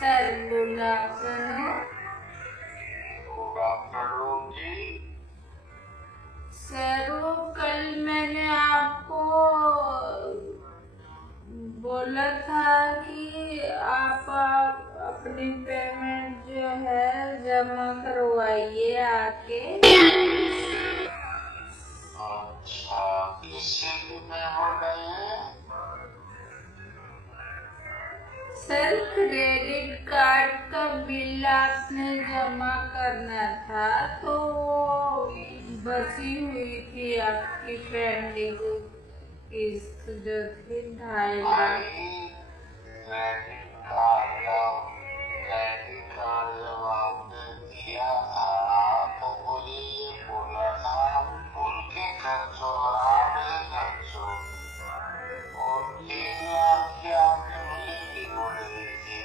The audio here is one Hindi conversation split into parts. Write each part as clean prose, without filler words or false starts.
Sir good afternoon. सर वो कल मैंने आपको बोला था कि आप अपनी पेमेंट जो है जमा करवाइए आके। अच्छा, किससे पेमेंट आई है? सर क्रेडिट कार्ड का बिल आपने जमा करना था, तो वो बची हुई थी आपकी पेंडिंग किस्त जो थी 2.5 लाख। क्रेडिट कार्ड जब आपने दिया था तो मुझे ये बोला था भूल के खर्च हो और आपसे खर्च हो, और 3 लाख की आपने मुझे की बोल रही थी।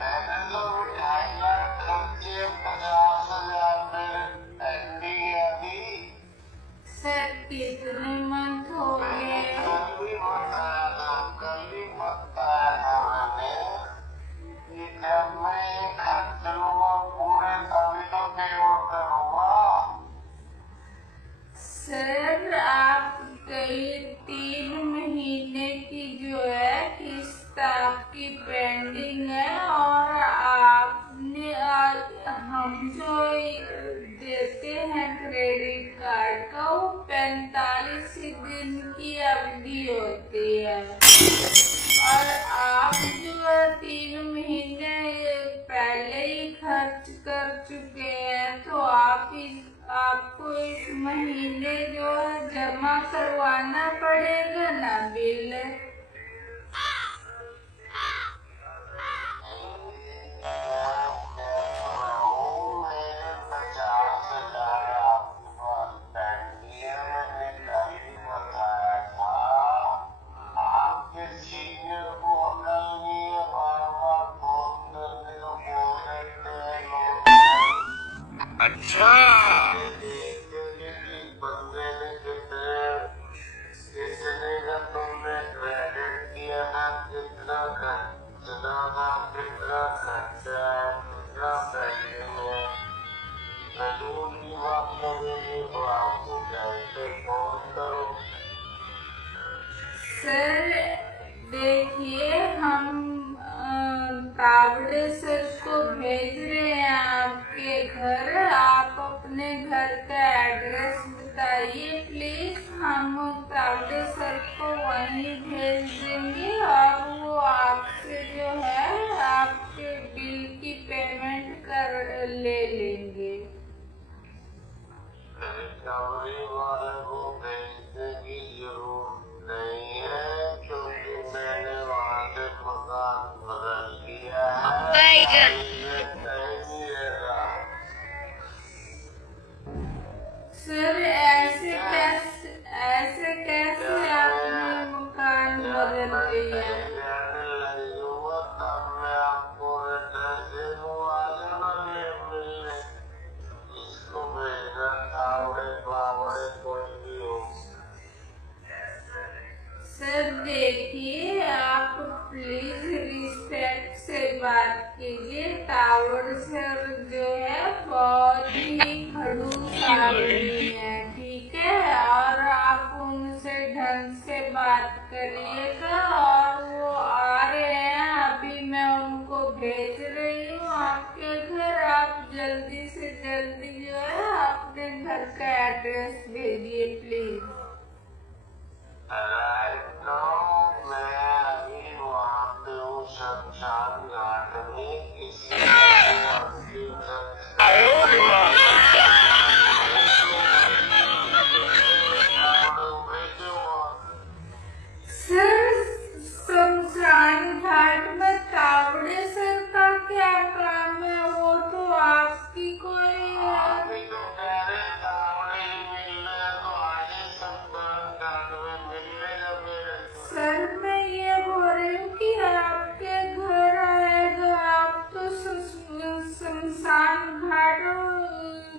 मैंने तो 2.5 लाख खर्चे 50,000 मेरे पेंडिंग अभी। सर कितने मंथ हो गए? कल भी बताया था मैंने कि जब मैं ये खर्च लूंगा पूरे तभी तो पेमेंट करूंगा। सर आप कई 3 महीने की जो है किस्त आपकी पेंडिंग है, और आपने हम जो देते हैं क्रेडिट कार्ड का वो 45 दिन की अवधि होती है, और आप जो 3 महीने पहले ही खर्च कर चुके हैं, तो आपको इस महीने जो है जमा करवाना पड़ेगा ना बिल। अच्छा, कितने का तुमने क्रेडिट किया था, कितना खर्चा है, कितना पेंडिंग है, जरूर की बात लगेगी तो आपको कैसे फोन करो। सर देखिए, हम तावड़े सर को भेज रहे हैं आपके घर। आप अपने घर का एड्रेस बताइए प्लीज, हम तावड़े सर को वहीं भेज देंगे, और वो आपसे जो है आपके बिल की पेमेंट कर ले लेंगे। रिकवरी वाले को भेजने की जरूरत नहीं है, क्योंकि मैंने वहाँ से मकान बदल लिया है। सर ऐसे कैसे आपने मकान बदल लिया? तब मैं आपको एड्रेस दे दूंगा, आ जाना मिलने। इसको भेजना तावड़े बावड़े कोई भी हो। सर देखिए, आप प्लीज रिस्पेक्ट से बात कीजिए। तावड़ सर जो है बहुत ही खड़ूस आदमी है, ठीक है, और आप उनसे ढंग से बात करिएगा। और वो आ रहे हैं, अभी मैं उनको भेज रही हूँ आपके घर। आप जल्दी से जल्दी जो है अपने घर का एड्रेस भेजिए प्लीज। मैं अभी वहाँ पे हूँ शमशान घाट में, किसी सर शमशान घाट में तावड़े सर का क्या काम है? वो तो आपकी कोई सर मैं ये बोल रही हूँ कि आपके घर आएगा, आप तो शमशान घाट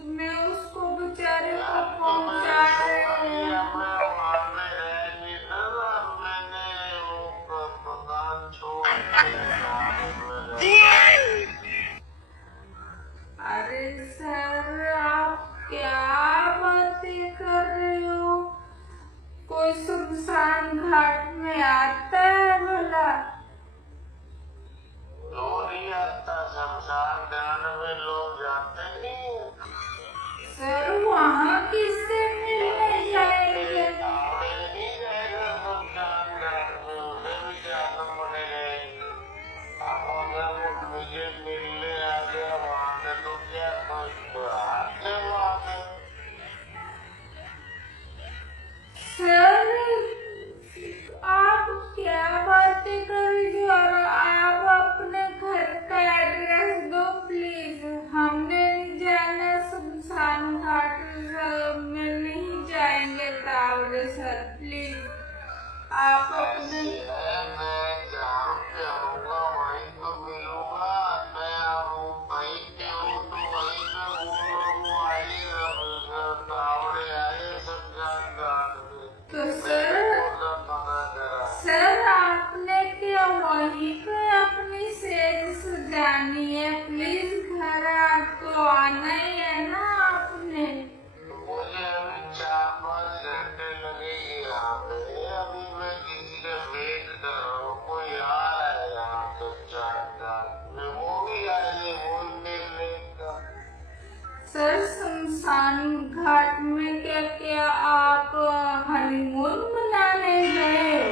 में उसको बेचारे को पहुँचा रहे हैं। मैंने वहीं पे अपनी सेज सजानी है। प्लीज घर आपको आना ही है ना आपने। मुझे अभी 4-5 घंटे लगेंगे यहाँ पे। अभी मैं किसी का वेट कर रहा हूँ, कोई आ रहा है यहाँ पे मैं वो भी आएंगे बोलने लेगा। सर शमशान घाट में क्या क्या आप हनीमून मनाने गए हो?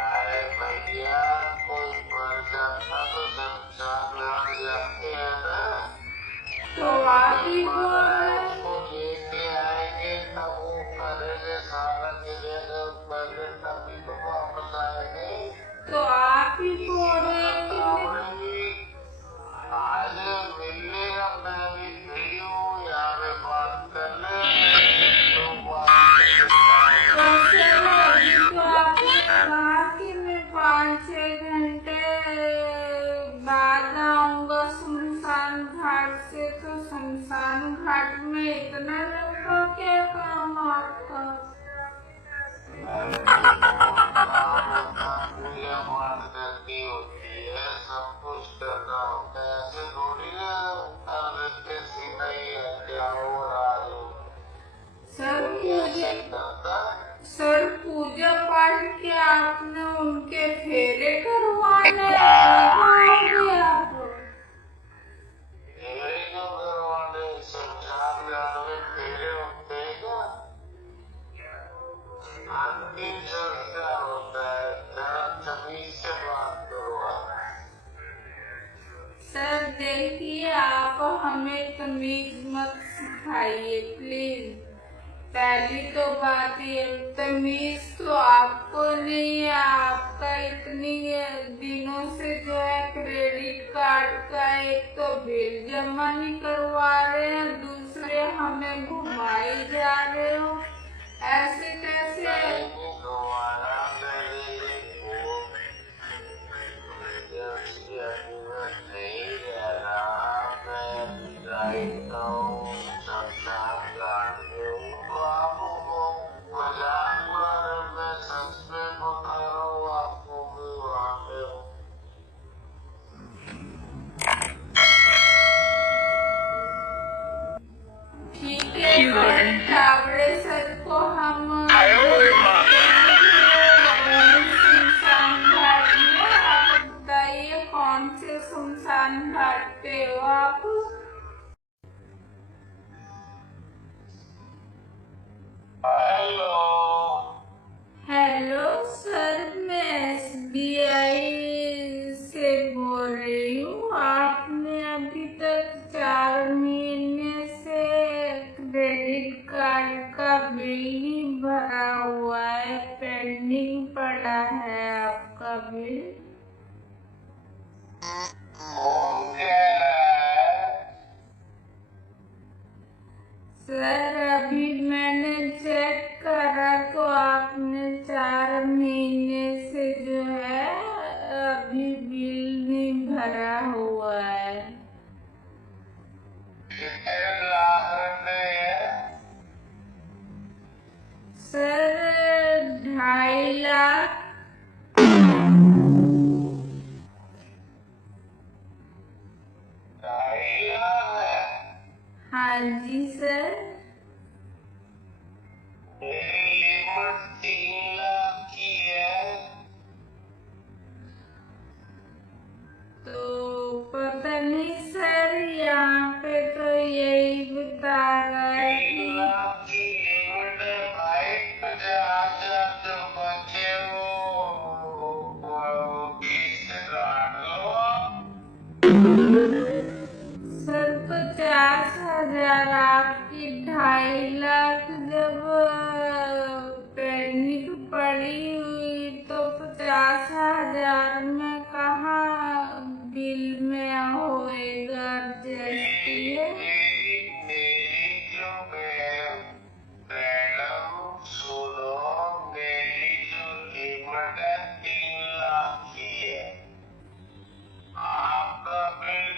अरे भैया कोई मर जाता तो शमशान घाट जाते हैं ना। तो आप ही बोल रहे हैं। उसको लेके आएंगे तब वो करेंगे सारा गिरेगा पहले तभी तो वापस आएंगे। तो आप ही बोल रहे हैं कि आज मिलने का मैं भी फ्री हूँ, यहाँ पे बात कर ले तो सर अभी तो आपने कहा कि मैं 5-6 घंटे बाद आऊंगा शमशान घाट से। तो शमशान घाट में इतना लंबा क्या काम आपका? पूजा पाठ करनी होती है, सब कुछ करना होता है। ऐसे थोड़ी ना के सीधा ही है क्या हो रहा है। सर पूजा पाठ के आपने उनके फेरे करवाने आओगे आप? फेरे क्यों करवाने? शमशान घाट में फेरे होते हैं क्या? अंतिम संस्कार होता है, जरा तमीज से बात करो आप। सर देखिए आप हमें तमीज मत सिखाइए प्लीज। पहली तो बात ये तमीज तो आपको नहीं है। आपका इतनी दिनों से जो है क्रेडिट कार्ड का एक तो बिल जमा नहीं करवा रहे हैं, दूसरे हमें घुमाई जा रहे हो। ऐसे कैसे? ठीक है कावड़े सर को हम शमशान घाट में। आप बताइए कौन से शमशान घाट पे हो आप? हेलो सर, मैं SBI से बोल रही हूँ। आपने अभी तक 4 महीने से क्रेडिट कार्ड का बिल ही भरा हुआ है, पेंडिंग पड़ा है आपका बिल। सर अभी मैंने चेक करा तो आपने 4 महीने से जो है अभी बिल नहीं भरा हुआ है। सर 2.5 लाख। हाँ जी सर। लिमिट 3 लाख की है। तो पता नहीं सर, यहाँ पे तो यही बता रहा है कि 3 लाख की लिमिट है भाई। 50,000 जो बचे वो किस्त काट लो आप। सर 50,000 आपकी 2.5 लाख जब पेंडिंग पड़ी हुई तो 50,000 में कहाँ बिल में होएगा एडजस्ट? मेरी जो मैडम सुनो, मेरी जो लिमिट है 3 लाख की है। आपका बिल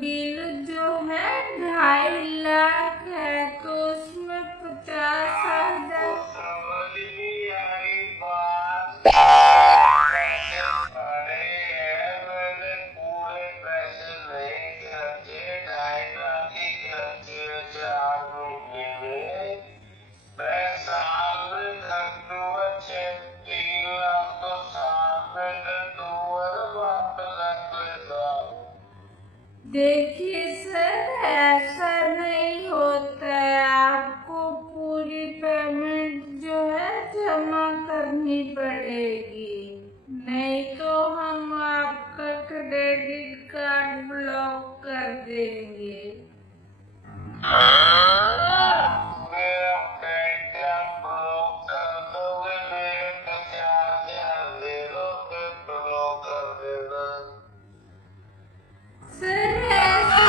बिल जो है 2.5 लाख है, तो उसमें 50,000। समझ नहीं आई बात। पैसे भरे हैं मैंने, पूरे पैसे नहीं खर्चे, 2.5 लाख ही खर्चे 4 महीने में। मैं साल में खर्चूंगा 3 लाख, तो साल में कर दूंगा ना, वापस रख लेता हूँ। देखिए सर, ऐसा नहीं होता है, आपको पूरी पेमेंट जो है जमा करनी पड़ेगी, नहीं तो हम आपका क्रेडिट कार्ड ब्लॉक कर देंगे। मेरा क्रेडिट कार्ड ब्लॉक कर दोगे, मेरे 50,000 दे दो, फिर ब्लॉक कर देना। सर ऐसा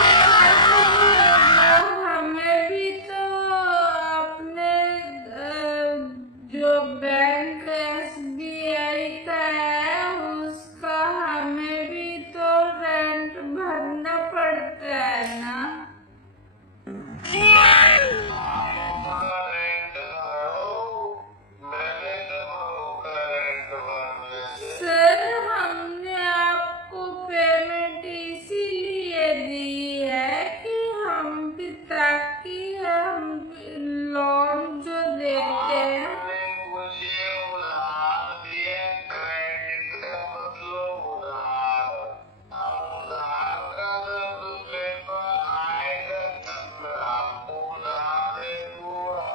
नहीं होगा, हमें भी तो अपने जो बैंक SBI का है उसका हमें भी तो रेंट भरना पड़ता है ना। अपना रेंट भरो, मैंने कब रोका रेंट भरने से? सर हमने आपको पेमेंट इसीलिए दी है कि हम भी, ताकि हम लोन जो देते हैं। आपने मुझे उधार दिया, क्रेडिट का मतलब उधार। अब उधार का जब पेपर आएगा तब मैं आपको उधार दे दूंगा।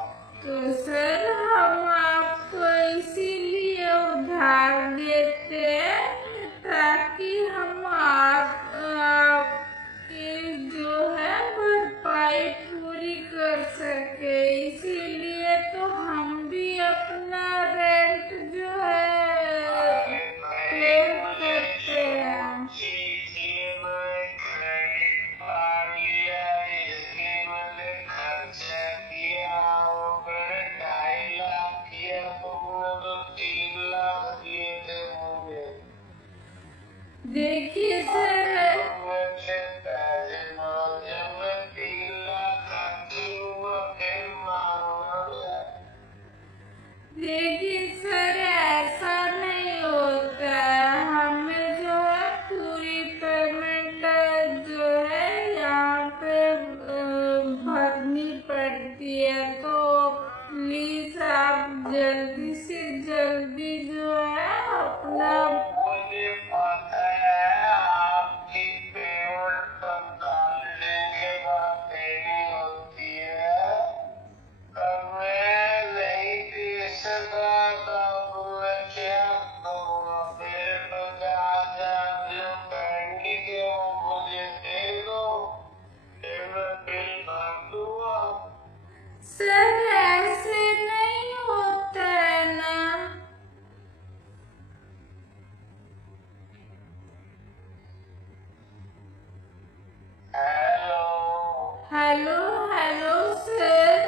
तो सर हम आपको इसीलिए उधार देते हैं ताकि हम आपकी जो है भरपाई पूरी कर सके, इसीलिए तो हम भी अपना रेंट जो है पे करते हैं। क्रेडिट कार्ड लिया, इसके मैंने खर्चा किया, और मैंने 2.5 लाख किया, तुमने तो 3 लाख दिए थे मुझे। देखिए सर, मुझे पैसे दो, जब मैं 3 लाख खर्चूंगा फिर मांगूंगा। देखिए सर, ऐसा नहीं होता है, हमें जो है पूरी पेमेंट जो है यहाँ पे भरनी पड़ती है, तो प्लीज आप जल्दी से जल्दी जो है अपना। मुझे पता है आपकी पेमेंट 45 दिन के बाद देनी होती है, पर मैं नहीं दे सका, तब मैं क्या करूँगा? मेरे 50,000 जो पेंडिंग है वो मुझे दे दो, फिर मैं बिल भर दूंगा। सर ऐसे नहीं होता है ना। हेलो हेलो हेलो सर,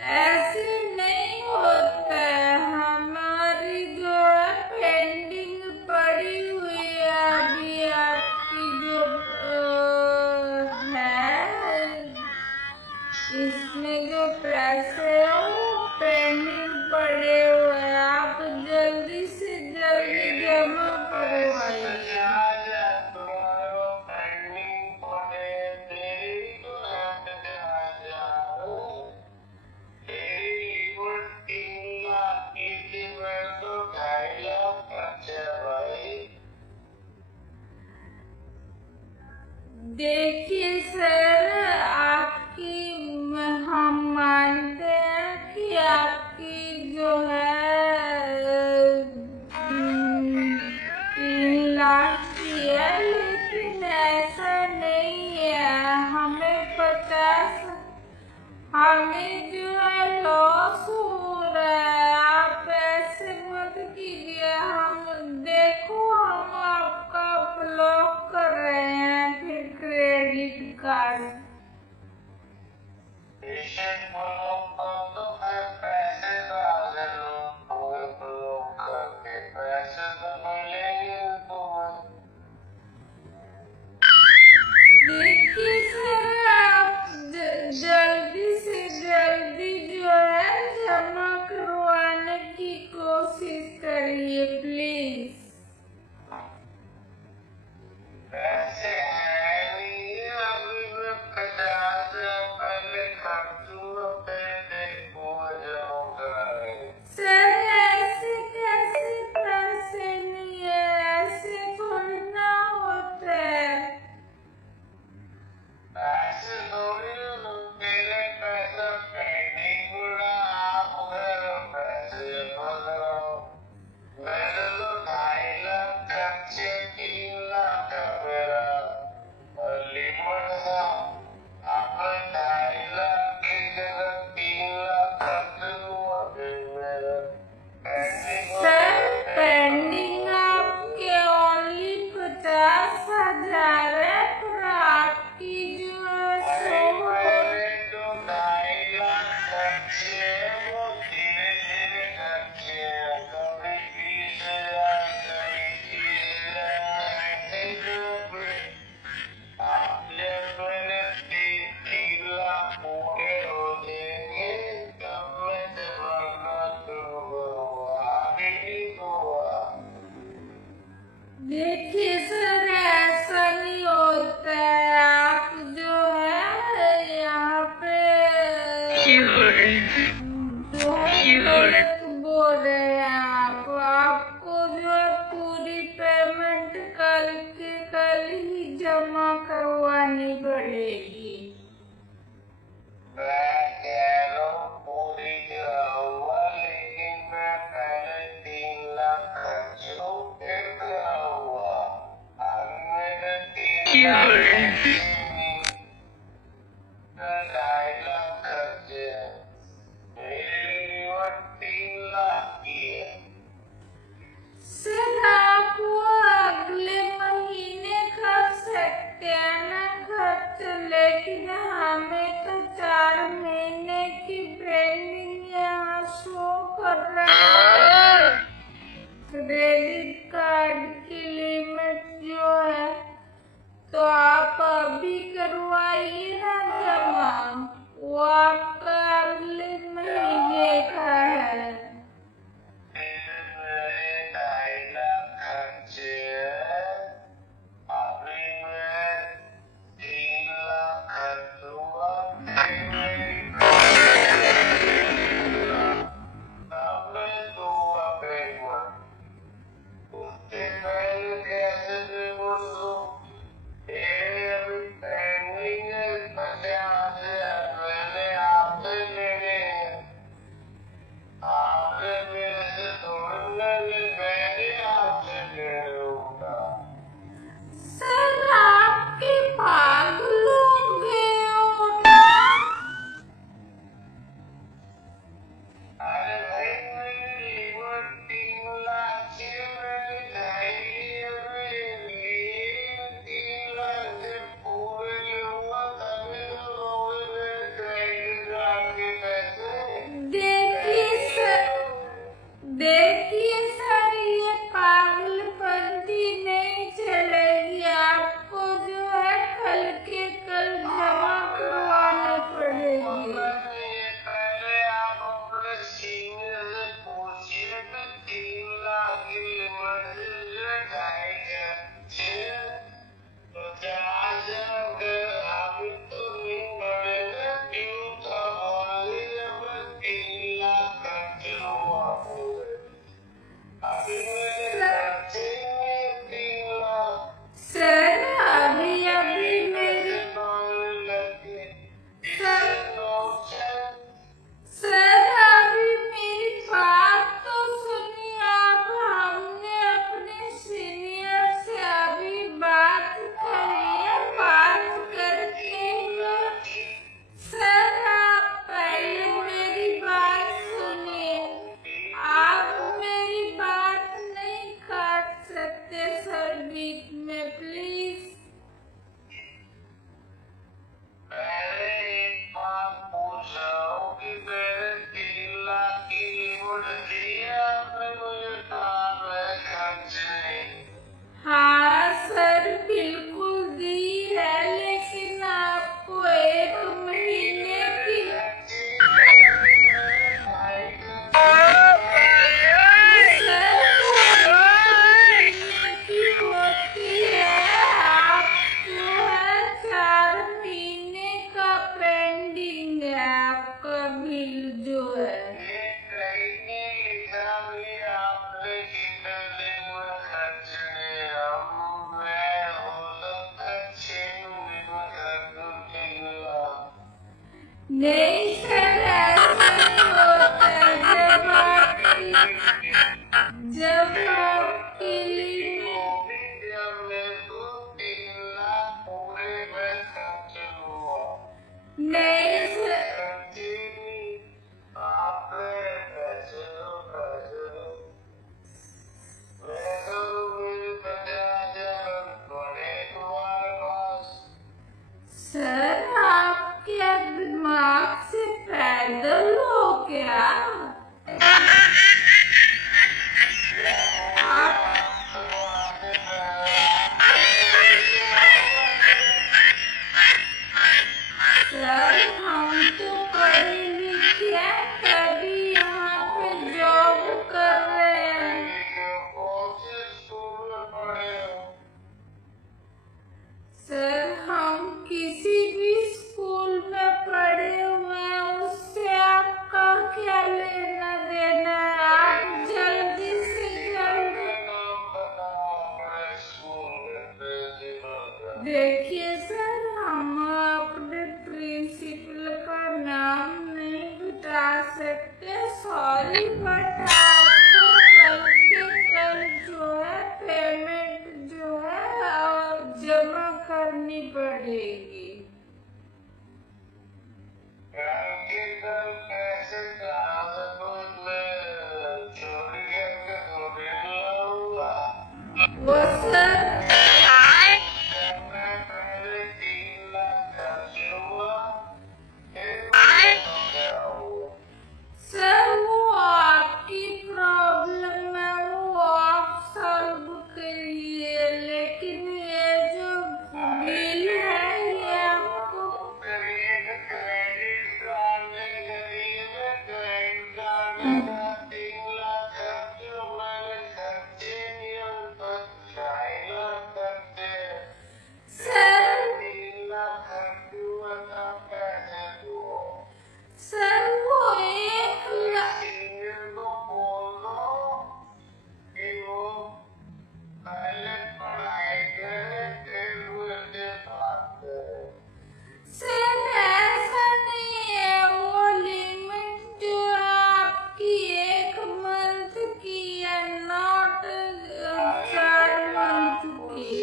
ऐसे नहीं होता है, हमारी जो है पेंडिंग पड़ी हुई है अभी आपकी जो है, इसमें जो पैसे है वो पेंडिंग पड़े हुए हैं, आप जल्दी से जल्दी जमा करवाइए। देखिए सर, आपकी हम मानते हैं कि आपकी जो है 3 लाख की है, लेकिन ऐसा नहीं है, हमें जो है लॉस हो रहा है, आप ऐसे मत कीजिए, हम देखो हम आपका ब्लॉक कर रहे हैं फिर क्रेडिट कार्ड। पैसे डाले लोग करके, पैसे तो मिलेंगे तुम्हें। देखिए सर, ऐसा नहीं होता है। आप जो है यहाँ पे जो गलत बोल रहे हैं। आप आपको जो है पूरी पेमेंट कल के कल ही जमा करवानी पड़ेगी। मैं कह रहा हूँ पूरी कराऊंगा, लेकिन मैं पहले 3 लाख खर्चूं, फिर कराऊंगा। अब मेरे 3 लाख खर्चे नहीं, 2.5 लाख खर्चे हैं। मेरी लीवर 3 लाख की है। सर आप वो अगले महीने कर सकते हैं ना खर्च, लेकिन हमें तो 4 महीने की पेंडिंग यहाँ शो कर रहा है। क्रेडिट कार्ड की लिमिट जो है, तो आप अभी करवाइए ना जमा, वो आपका अगले महीने का है। मेरे 2.5 लाख खर्चे हैं। अभी मैं 3 लाख खर्चूंगा, फिर मेरी तब मैं दूंगा पेमेंट। उससे पहले कैसे पेमेंट दूं? ये अभी पेंडिंग है 50,000, मैंने आपसे लेने हैं। आपने मेरे से थोड़ी लेने, मैंने आपसे लेने होगा। सर आपके पागल हो गए हो ना? अरे भाई, मेरी लीवर 3 लाख की है, मैंने 2.5 लिए 3 लाख से पूरे लूंगा, तभी तो लोगे मेरे क्रेडिट कार्ड के पैसे। देखिए सर, ये पागलपंती नहीं चलेगी। आपको जो है कल के कल जमा करवाने पड़ेगी। पहले आप अपने सीनियर से पूछिए कि 3 लाख की लिमिट से जो 2.5 खर्चे, तो 4,000 अभी तो नहीं बढ़ेगा, क्यों था बोली जब मैं 3 लाख खर्च लूंगा पूरे। अभी मेरे खर्चे ही नहीं 3 लाख। सर अभी अभी मेरी सर अभी मेरी बात तो सुनिए आप। हमने अपने सीनियर से अभी बात करी है। बात करके सर आप पहले मेरी बात सुनिए। आप मेरी बात नहीं काट सकते सर बीच में, प्लीज। पहले एक बात पूछ रहा हूँ कि मेरे 3 लाख की लिमिट दी है आपने मुझे, कहा मैं खर्चे। हाँ सर बिल्कुल दी है, लेकिन आपको 1 महीने की होती है। आप जो है 4 महीने का पेंडिंग है आपका बिल जो है। ये कहीं नहीं लिखा भी आपने कितने दिन में खर्चने, मैं हो सकता 6 महीने में खर्च दूं 3 लाख। नहीं सर, ऐसा नहीं होता है। जब आपकी लिमिट जब मेरे को 3 लाख पूरे में खर्च लूंगा, नहीं सर, खर्चे नहीं। आपने पैसे दो, पैसे दो। मैं तो मेरे 50,000 बड़े तुम्हारे पास। सर आप क्या दिमाग देखिए सर, हम अपने प्रिंसिपल का नाम नहीं बता सकते, सॉरी, बट आपको कल के कल जो है पेमेंट जो है जमा करनी पड़ेगी। कैसे चोरी करके थोड़ी लाऊंगा। वो सर मैं पहले 3 लाख खर्च लूंगा, फिर सर वो आपकी प्रॉब्लम है, वो आप सॉल्व करिए, लेकिन ये जो बिल है ये आपको क्रेडिट कार्ड के जरिए क्रेडिट कार्ड का 3 लाख जो मैंने खर्चे किए उन पर 2.5 लाख खर्चे, सर 3 लाख खर्चूंगा तब पैसे दो। सर वो 1 लाख सीनियर को बोल दो कि वो पहले पढ़ाई करे फिर मुझे बात करे। सर ऐसा नहीं है, वो लिमिट जो है आपकी 1 मंथ की है, नॉट 4 मंथ की।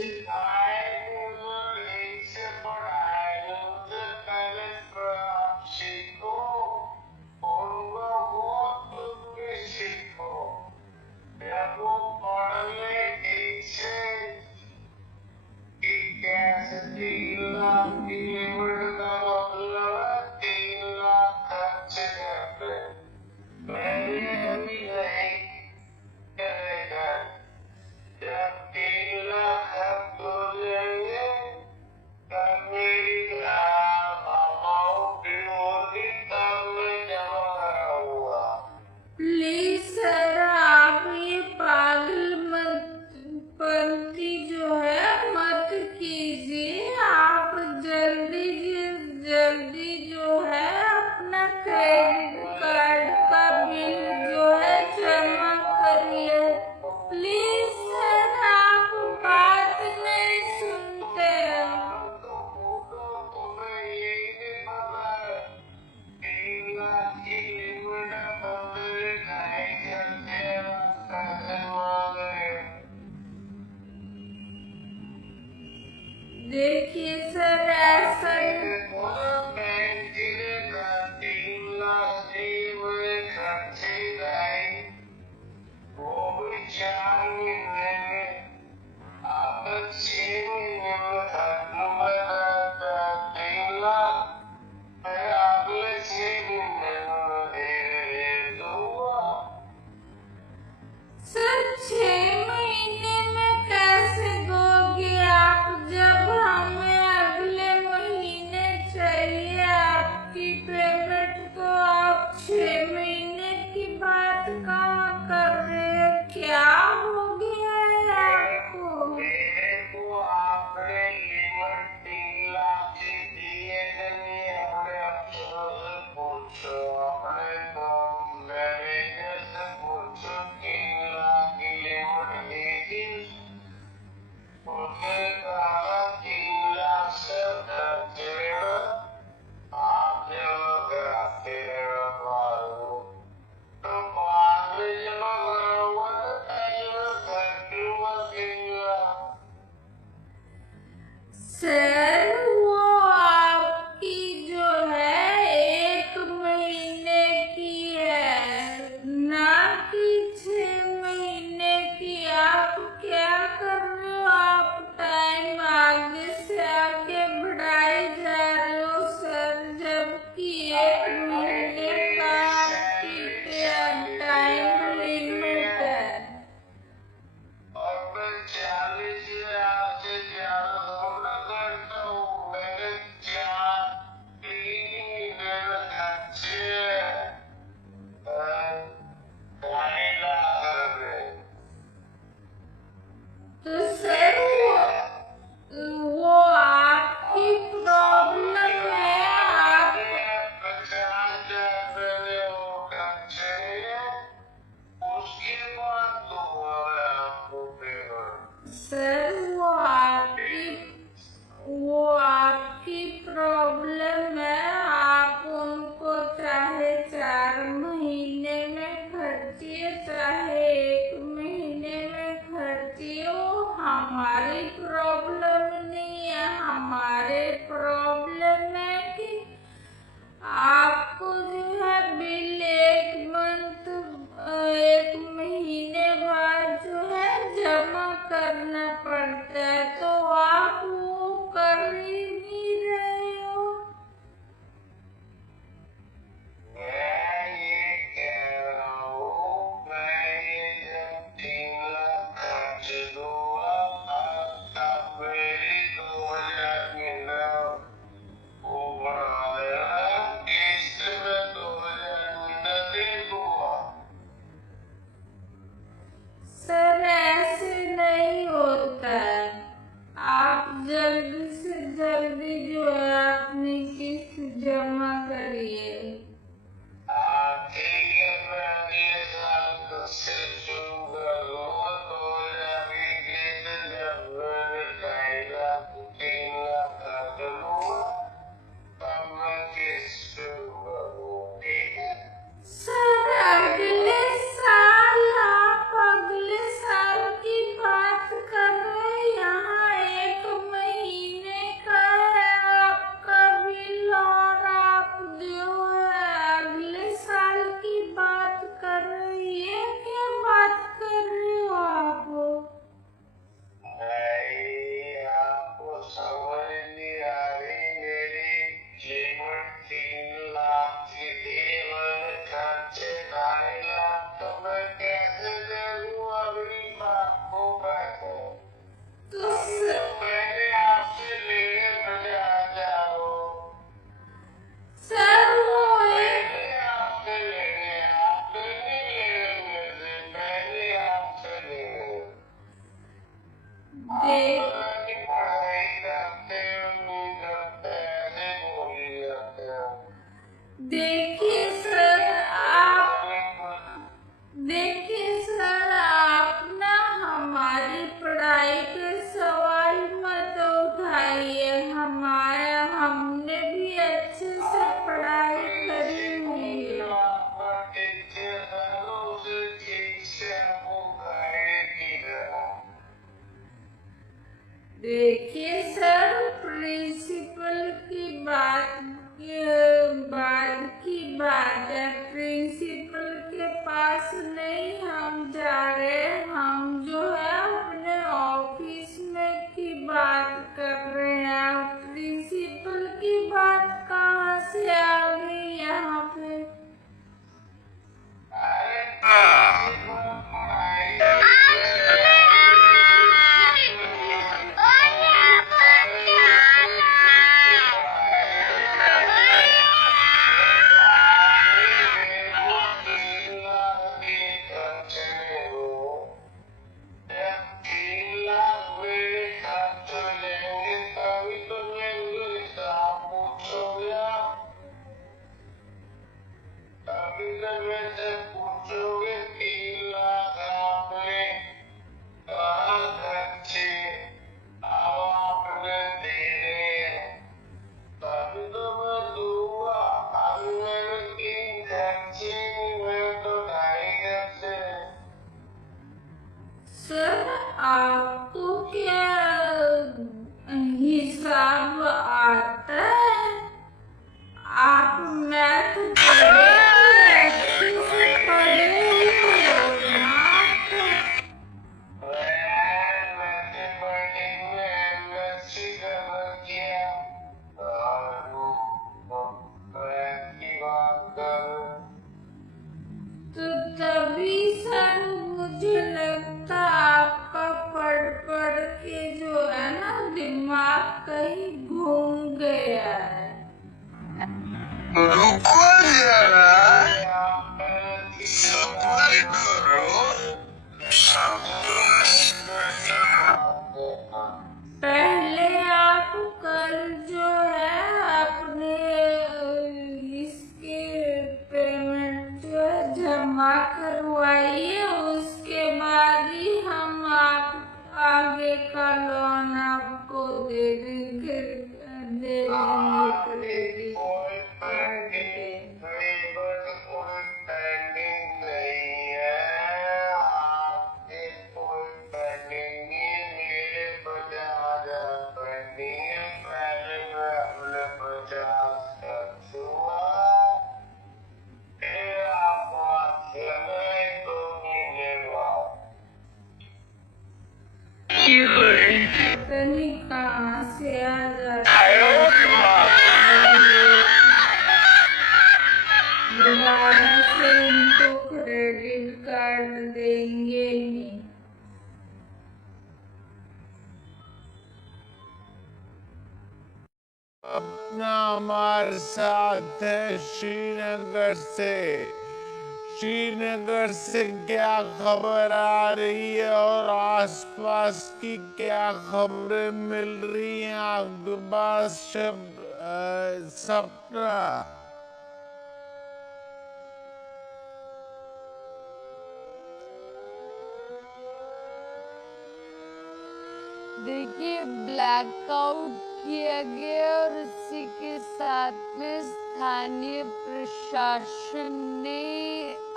जब 3 लाख खर्च हो जाएंगे तब मेरी अमाउंट होगी तब मैं जमा कराऊंगा। प्लीज सर, आप ये पागल मत पंती जो है मत कीजिए, आप जल्दी जल्दी जो है अपना क्रेडिट कार्ड का बिल जो है जमा करिए। प्लीज सर, आप बात नहीं सुनते हैं। तुम्हें ये नहीं पता 3 लाख की लिमिट बंदे ढाई करते पैसे मांग रहे हैं। देखिए सर, ऐसा सर 6 महीने में कैसे दोगे आप, जब हमें अगले महीने चाहिए आपकी पेमेंट, तो आप 6 महीने की बात कहाँ कर रहे हैं? क्या हो गया है आपको? मेरे को आपने लिमिट 3 लाख की दिए नहीं, अपने अफसरों से पूछो, अपने मैनेजर से पूछो 3 लाख की लिमिट देगी। उनसे कहा 3 लाख से खर्चे आप जमा कराते रहना मालूम, तो बाद में जमा कराऊंगा तो पहले खर्चूंगा 3 लाख। सर वो आपकी जो है 1 महीने की है, ना कि 6 महीने की। आप क्या कर रहे हो? आप टाइम आगे से आगे बढ़ाई जा रहे हो सर, जबकि 1 महीने का आपकी टाइम लिमिट है। और मैं 40,000 से ज्यादा थोड़ा करता हमारी प्रॉब्लम नहीं है, हमारे प्रॉब्लम है कि आपको जो है बिल एक महीने बाद जो है जमा करना पड़ता है, तो आप वो कर ही नहीं रहे हो। मैं ये कह रहा हूँ, मैं ये जब 3 लाख खर्च दूंगा, तब मेरी 2000 महीना वो बढ़ाया, किस्त में 2000 महीना दे दूंगा। सर ऐसे नहीं होता है। आप जल्दी से जल्दी जो है अपनी किस्त जमा करिए। ठीक है, मैं अगले साल से शुरू करूँगा, 2000 की किस्त जब मैंने 2.5 लाख 3 लाख खर्च लूँगा, तब मैं किस्त शुरू करूँगा, ठीक है? सर अगले साल, आप अगले साल की बात कर रहे हैं। यहाँ 1 महीने का है आपका बिल, और आप जो है अगले साल की बात कर रही है। क्या बात कर रहे हो आप? नहीं, आपको समझ नहीं आ रही, मेरी कीमत 3 लाख की थी, मैंने खर्चे 2.5 लाख, तो मैं कैसे दे दूँ अगली बार को पैसे? तो अभी तो मैंने आपसे लेने बाजार जा रहा हूँ, सर वो मैंने आपसे लेने, आपसे नहीं लेने मुझसे, मैंने आपसे लेने। देख आपकी पढ़ाई करते हो, नहीं करते, ऐसे बोली जाते हो। देखिए सर, आप ना हमारी पढ़ाई के सवाल मत उठाइए। हमने भी अच्छे से पढ़ाई करी हुई है। देखिए सर, प्रिंसिपल की बात है। प्रिंसिपल के पास नहीं हम जा रहे, हम जो है अपने ऑफिस में की बात कर रहे हैं। प्रिंसिपल की बात कहाँ से आ गई यहाँ पे? पूछोगे 3 लाख आपने कहाँ खर्चे, अब आपने देने हैं, तभी तो मैं दूंगा। अभी मैंने 3 खर्चे, मैं तो 2.5 खर्चे। सर आपको क्या हिसाब आता है? आप मैथ पढ़े हुए, अच्छे से पढ़े हुए हो ना आप? तो तभी सर मुझे लगता आपका पढ़ पढ़ के जो है ना दिमाग कहीं घूम गया है। रुको जरा, सब्र करो, शाबाश। पहले आप कल जो है अपने इसके पेमेंट जो है जमा करवाइए, उसके बाद ही हम आप आगे का लोन आपको दे देंगे क्रेडिट कार्ड पे। नहीं है, आपके कोई पेंडिंग नहीं, पता नहीं कहाँ से आ जाता है। दोबारा से उनको क्रेडिट कार्ड देंगे नहीं। अपना हमारे साथ है श्रीनगर से क्या खबर आ रही है और आसपास की क्या खबरें मिल रही हैं आपके पास सपना? देखिए, ब्लैकआउट किया गया और इसी के साथ में स्थानीय प्रशासन ने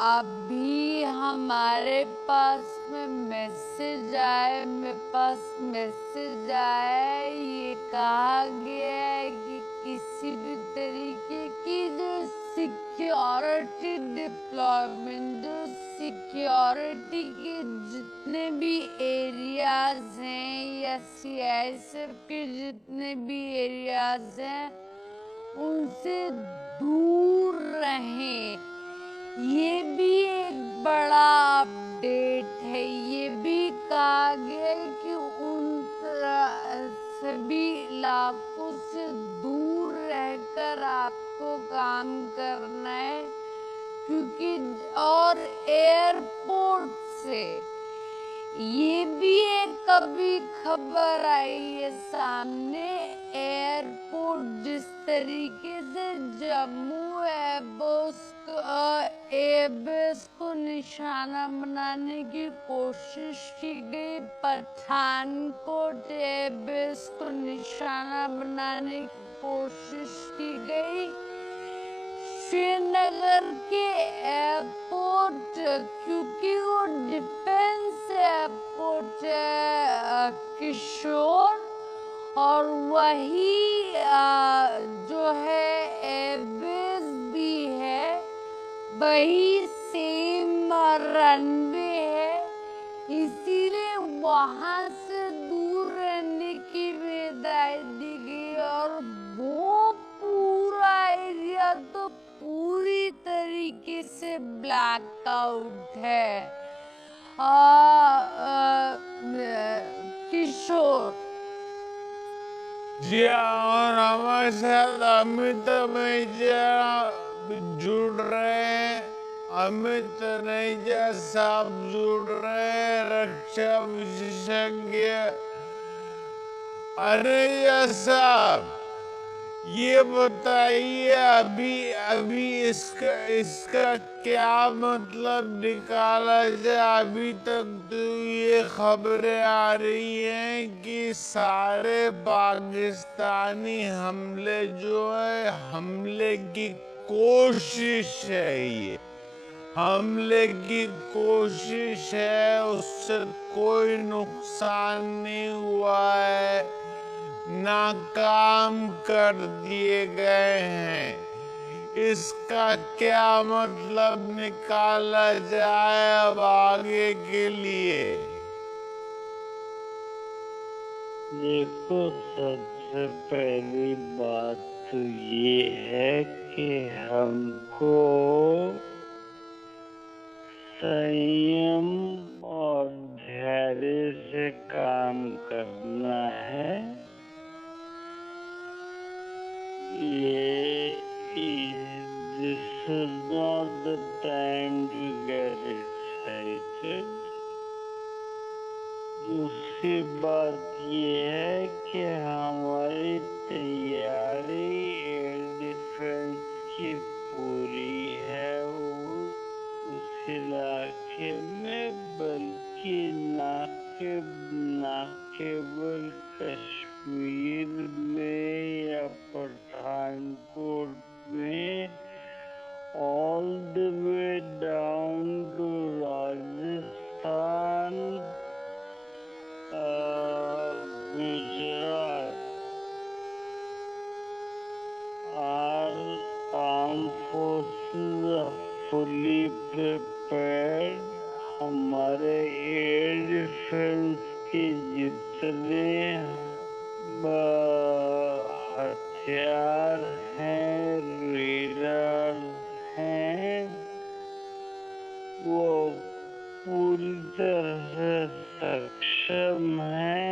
अभी हमारे पास में मैसेज आया है, ये कहा गया है कि किसी भी तरीके की जो सिक्योरिटी डिप्लॉयमेंट, जो सिक्योरिटी के जितने भी एरियाज हैं या सीआईएसएफ के जितने भी एरियाज हैं उनसे दूर रहें। ये भी एक बड़ा अपडेट है। ये भी कहा गया है कि उन सभी इलाकों से दूर रहकर आपको काम करना है, क्योंकि और एयरपोर्ट से ये भी एक कभी खबर आई है सामने, एयरपोर्ट जिस तरीके से जम्मू एयरबेस को निशाना बनाने की कोशिश की गई, पठानकोट एयरबेस को निशाना बनाने की कोशिश की गई, श्रीनगर के एयरपोर्ट, क्योंकि वो डिफेंस एयरपोर्ट है किशोर, और वही जो है एयरबेस भी है, वही सेम रनवे है, इसीलिए वहां से दूर रहने की हिदायत दी गई। और वो पूरा एरिया तो पूरी तरीके से ब्लैकआउट है किशोर। जी और हमारे साथ अमित नेजा जुड़ रहे हैं। अमित नेजा साहब जुड़ रहे हैं, रक्षा विशेषज्ञ। अनेजा साहब, ये बताइए अभी इसका क्या मतलब निकाला जाए? अभी तक तो ये खबरें आ रही हैं कि सारे पाकिस्तानी हमले जो है, हमले की कोशिश है, ये हमले की कोशिश है, उससे कोई नुकसान नहीं हुआ है, नाकाम कर दिए गए हैं। इसका क्या मतलब निकाला जाए अब आगे के लिए? देखो, सबसे पहली बात तो ये है कि हमको संयम और धैर्य से काम करना है। This is not the time to get excited. दूसरी बात ये है कि हमारी तैयारी एयर डिफेंस की पूरी है उस इलाके में, बल्कि ना केवल कश्मीर में या पठानकोट में, all the way down to Rajasthan, Gujarat. Our armed forces are fully prepared. हमारे एयर डिफेंस के जितने हथियार हैं, रेडार हैं, वो पूरी तरह से सक्षम है,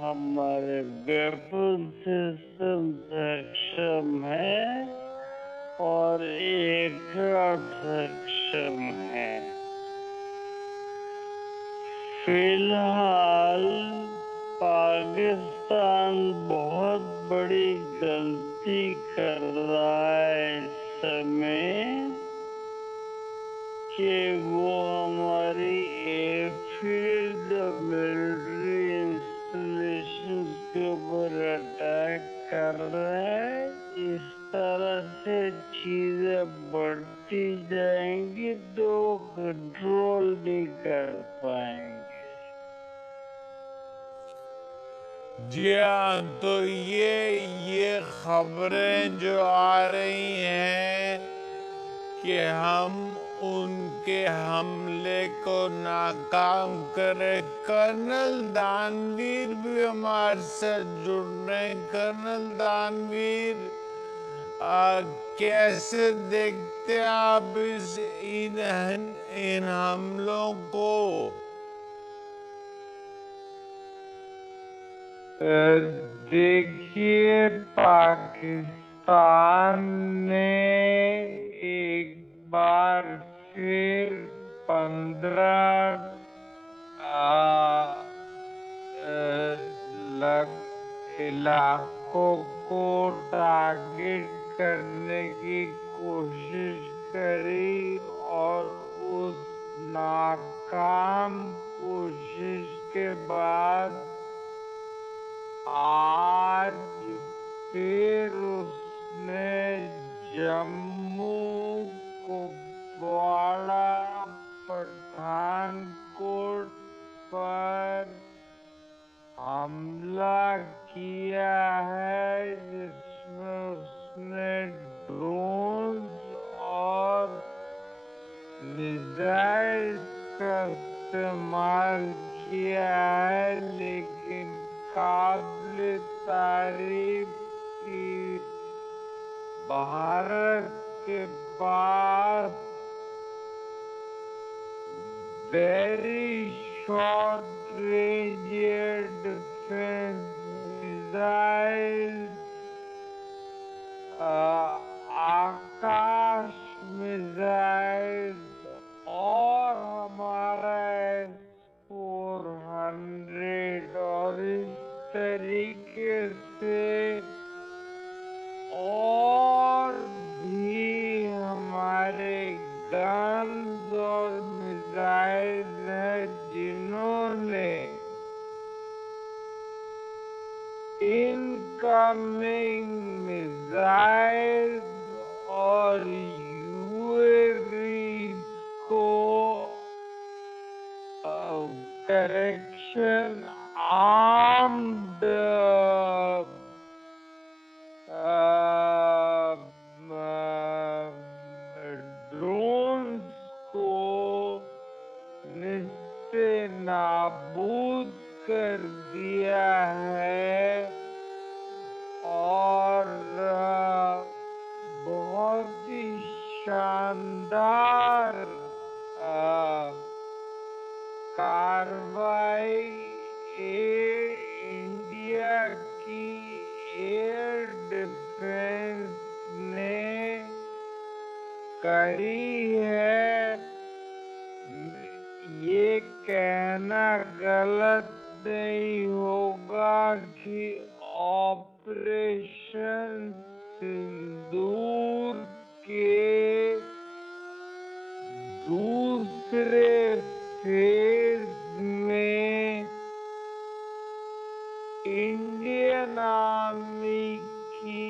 हमारे वेपन सिस्टम सक्षम है और एयरक्राफ्ट सक्षम है। फिलहाल पाकिस्तान बहुत बड़ी गलती कर रहा है इस समय कि वो हमारी एयरफील्ड मिलिट्री इंस्टॉलेशन के ऊपर अटैक कर रहा है। इस तरह से चीजें बढ़ती जाएंगी तो कंट्रोल नहीं कर पाएंगे। जी हाँ, तो ये खबरें जो आ रही हैं कि हम उनके हमले को नाकाम करें। कर्नल दानवीर भी हमारे साथ जुड़ रहे हैं। कर्नल दानवीर, कैसे देखते हैं आप इन हमलों को? देखिए, पाकिस्तान ने एक बार फिर 15 इलाकों को टारगेट करने की कोशिश करी और उस नाकाम कोशिश के बाद आज फिर उसने जम्मू, कुपवाड़ा, पठानकोट पर हमला किया है, जिसमें उसने ड्रोन्स और मिसाइल्स का इस्तेमाल किया है। लेकिन काबिल तारीफ कि भारत के पास very short range air defence missiles, Akash missiles और हमारा S-400 और इस तरीके से और भी हमारे गन्स और मिसाइल्स हैं, जिन्होंने इनकमिंग मिसाइल्स और UAVs को करेक्शन आर्म्ड ड्रोन्स को निस्ते नाबूद कर दिया है और बहुत ही शानदार कार्रवाई इंडिया की एयर डिफेंस ने करी है। ये कहना गलत नहीं होगा कि ऑपरेशन सिंदूर के दूसरे फेज में इंडियन आर्मी की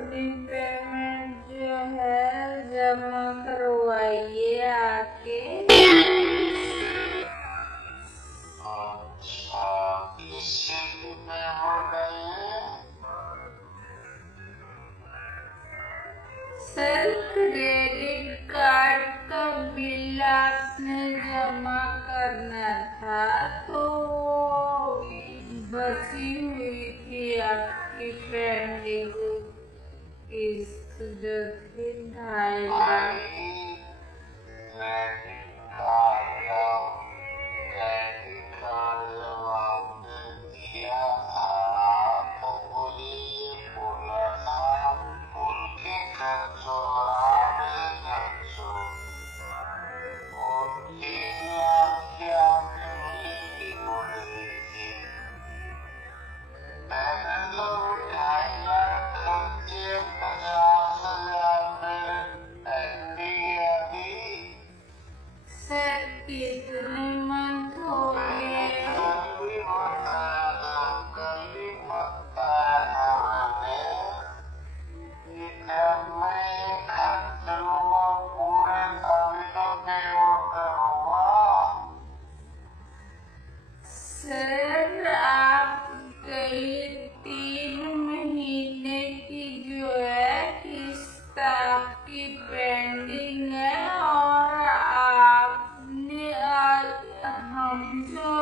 अपनी पेमेंट जो है जमा करवाइए आके। अच्छा, किस सिटी में हो गई है? सर क्रेडिट कार्ड का बिल आपने जमा करना था, तो बची हुई थी आपकी पेंडिंग किस्त जो थी 2.5 लाख। सर कितने मंथ हो गए? सर आप कई 3 महीने की जो है किस्त आपकी पेंडिंग है, और आपने हम जो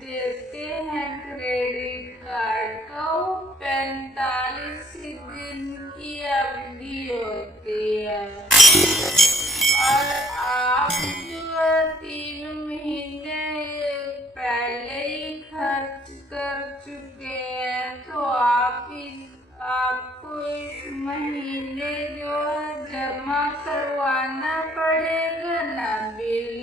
देते हैं क्रेडिट कार्ड का वो 45 दिन की अवधि होती है, और आप जो 3 महीने पहले ही खर्च कर चुके हैं, तो आपको इस महीने जो है जमा करवाना पड़ेगा ना बिल।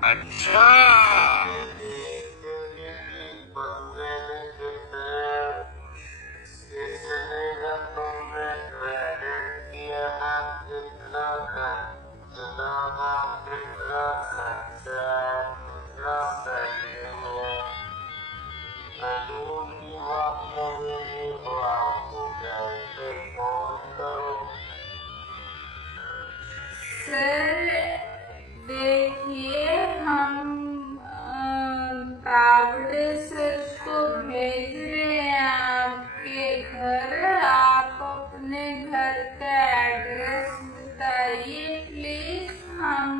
अच्छा, सर देखिए, हम कावड़े सर को भेज रहे हैं आपके घर। आप अपने घर का एड्रेस बताइए प्लीज, हम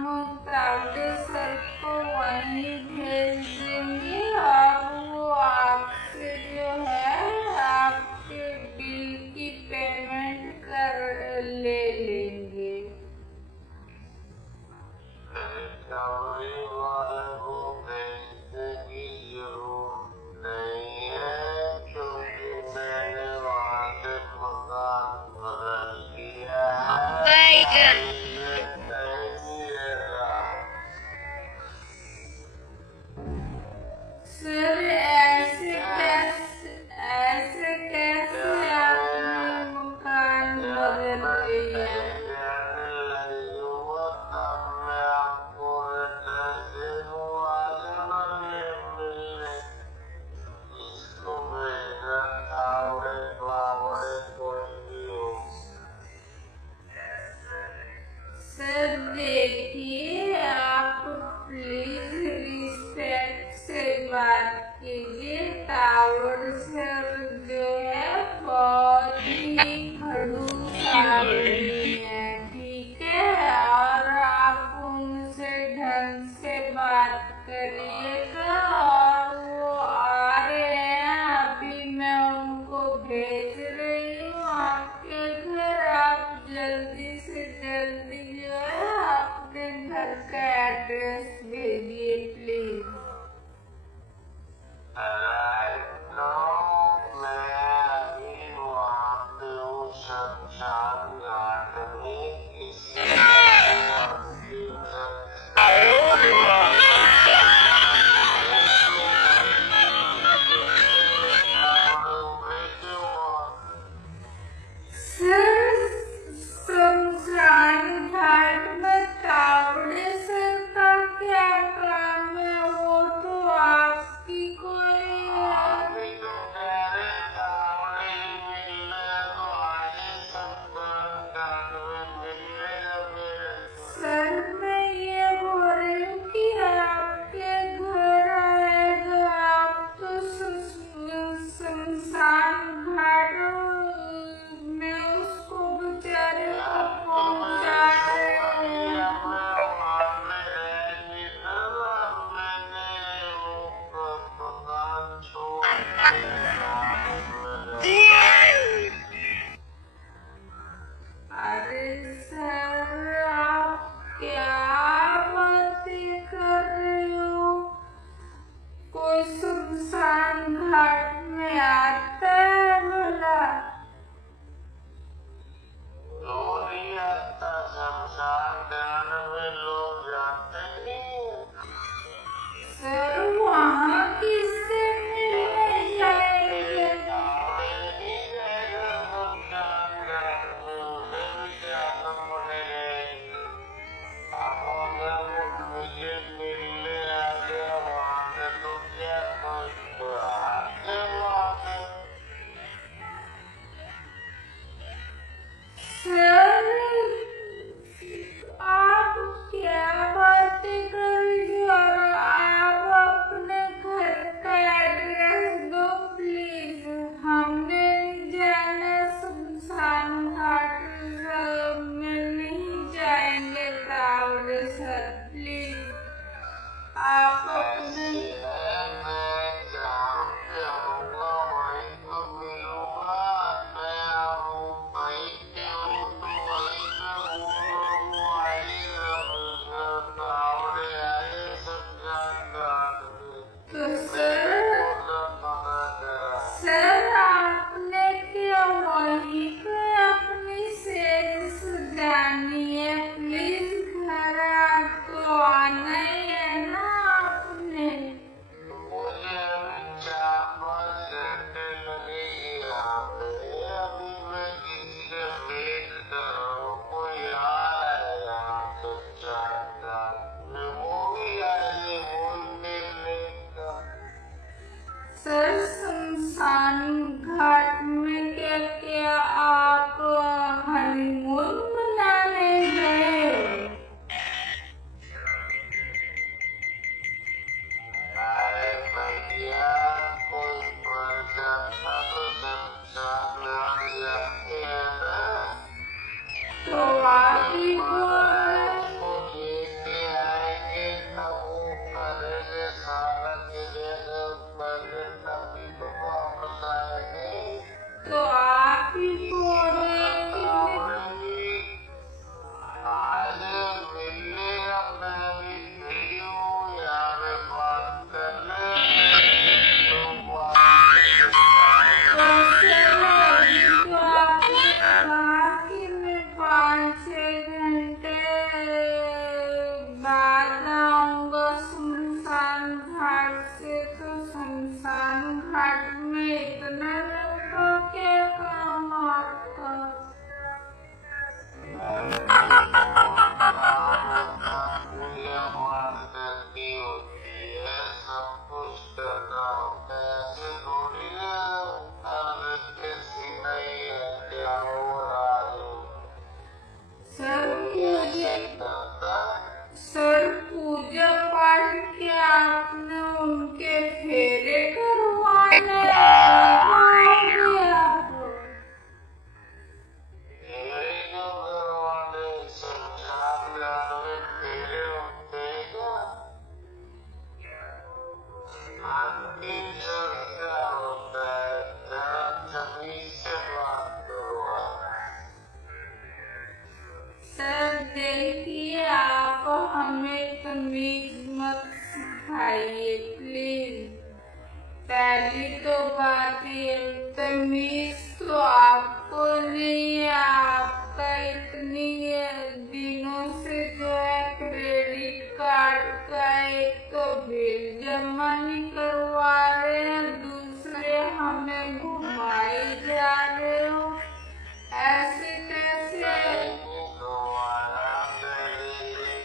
कावड़े सर को वहीं भेज देंगे, और वो आपसे जो है आपके बिल की पेमेंट कर ले लेंगे। सर ऐसे कैसे आपने मकान बदल दिया? सर देखिए, आप प्लीज रिस्पेक्ट से बात कीजिए। टावर सर जो है बहुत ही खड़ूस आदमी है, ठीक है, और आप उनसे ढंग से बात करिएगा। और वो आ रहे हैं, अभी मैं उनको भेज रही हूँ आपके घर। आप जल्दी से जल्दी जो है अपने घर का एड्रेस भेजिए प्लीज। मैं अभी वहाँ पे उस शमशान घाट में किसी शमशान घाट में तावड़ेश्वर का क्या काम है? वो तो आपकी कोई सर, मैं ये बोल रही हूँ कि आपके घर आएगा, आप तो शमशान घाट में उसको बेचारे को पहुंचा रहे हैं। अरे सर, आप क्या बातें कर रहे हो? कोई शमशान घाट में आता है भला? सर, वहाँ किससे मिलने जाएंगे? सर, आप क्या बातें कर रही हो? और आप अपने घर का एड्रेस दो प्लीज। हमने जाना शमशान घाट में नहीं जाएंगे तावड़ेश्वर, प्लीज आप अपने तो सर, आपने क्या वहीं पे अपनी सेज सजानी है? प्लीज घर तो आना ही है ना आपने। सर, शमशान घाट में क्या क्या आप हनीमून मनाने गए? तो आप ही बोल रहे तो आप ही बोल रहे कि मैं 5-6 घंटे बाद आऊंगा शमशान घाट से। तो शमशान घाट में इतना लंबा क्या काम आपका? सर, पूजा पाठ क्या आपने उनके फेरे करवाने आओगे आप? सर, देखिए आप हमें तमीज मत सिखाइए प्लीज। पहली तो बात ये, तमीज तो आप आपको नहीं है, आपका इतनी दिनों से जो है क्रेडिट कार्ड का एक तो बिल जमा नहीं करवा रहे हैं, दूसरे हमें घुमाई जा रहे हो, ऐसे कैसे? दोबारा करेंगे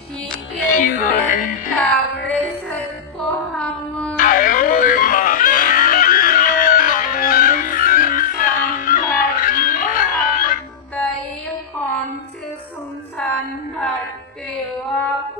ठीक है, तावड़े सर को हम सुनसान घाट में, आप बताइए कौन से सुनसान घाट पे हो आप?